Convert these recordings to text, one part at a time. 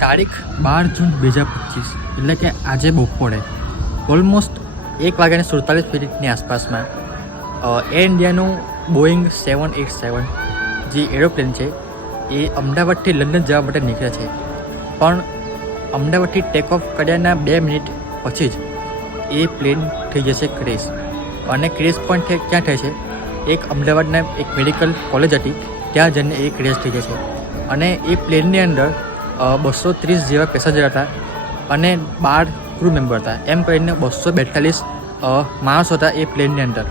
તારીખ 12 જૂન 2025 એટલે કે આજે બપોરે ઓલમોસ્ટ 1:47 આસપાસમાં એર ઇન્ડિયાનું બોઈંગ 787 જે એરોપ્લેન છે એ અમદાવાદથી લંડન જવા માટે નીકળે છે, પણ અમદાવાદથી ટેક ઓફ કર્યાના 2 મિનિટ પછી જ એ પ્લેન થઈ જશે ક્રેશ. અને ક્રેશ પણ ક્યાં થાય છે? એક અમદાવાદના એક મેડિકલ કોલેજ હતી ત્યાં જઈને એ ક્રેશ થઈ જશે. અને એ પ્લેનની અંદર 230 જેવા પેસેન્જર હતા અને 12 ક્રૂ મેમ્બર હતા. એમ કરીને 242 માણસો હતા એ પ્લેનની અંદર.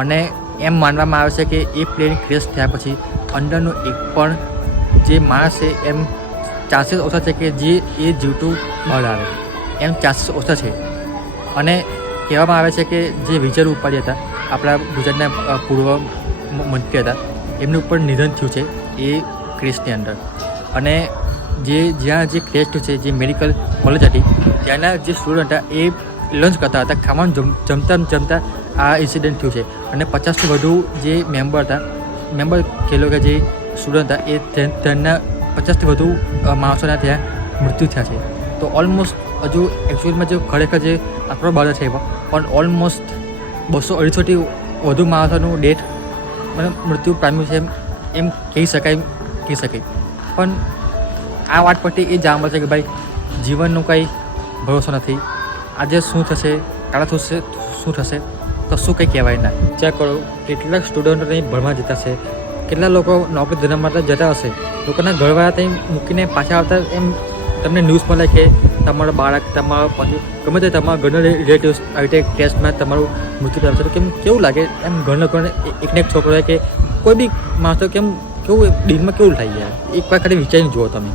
અને એમ માનવામાં આવે છે કે એ પ્લેન ક્રેશ થયા પછી અંદરનું એક પણ જે માણસ છે એમ ચાન્સીસ ઓછા છે કે જે એ જીવતું બહાર આવે, એમ ચાન્સીસ ઓછા છે. અને કહેવામાં આવે છે કે જે વિજય રૂપાણી હતા, આપણા ગુજરાતના પૂર્વ મંત્રી હતા, એમનું ઉપર નિધન થયું છે એ ક્રેશની અંદર. અને જ્યાં જે ક્રેશ થયું છે, જે મેડિકલ કોલેજ હતી ત્યાંના જે સ્ટુડન્ટ હતા એ લંચ કરતા હતા, ખાવાનું જમતા આ ઇન્સિડન્ટ થયું છે. અને 50થી વધુ જે મેમ્બર ખેલો કે જે સ્ટુડન્ટ હતા એ તેમના 50થી વધુ માણસોના ત્યાં મૃત્યુ થયા છે. તો ઓલમોસ્ટ હજુ એકચ્યુઅલમાં જે ખરેખર જે આંકડો બહાર છે પણ ઓલમોસ્ટ 200-250થી વધુ માણસોનું ડેથ મૃત્યુ પામ્યું છે એમ કહી શકાય. પણ આ વાત પરથી એ જાણવા છે કે ભાઈ જીવનનો કંઈ ભરોસો નથી. આજે શું થશે, કાલે શું થશે, કશું કંઈ કહેવાય ના. ચેક કરો કેટલાક સ્ટુડન્ટો અહીં ભણવા જતા છે, કેટલા લોકો નોકરી ધંધા માટે જતા હશે, લોકોના ઘરવાળા ત્યાં મૂકીને પાછા આવતા એમ તમને ન્યૂઝ મળે કે તમારો બાળક, તમારો પતિ, ગમે તે તમારા ઘરના રિલેટિવ્સ આવી રીતે ટેસ્ટમાં તમારું મૃત્યુ પામે છે. કેમ કેવું લાગે? એમ ઘરને એકને એક છોકરો હોય કે કોઈ બી માણસો કેવું દિલમાં કેવું થાય યાર? એક વાર ખાલી વિચારીને જુઓ તમે.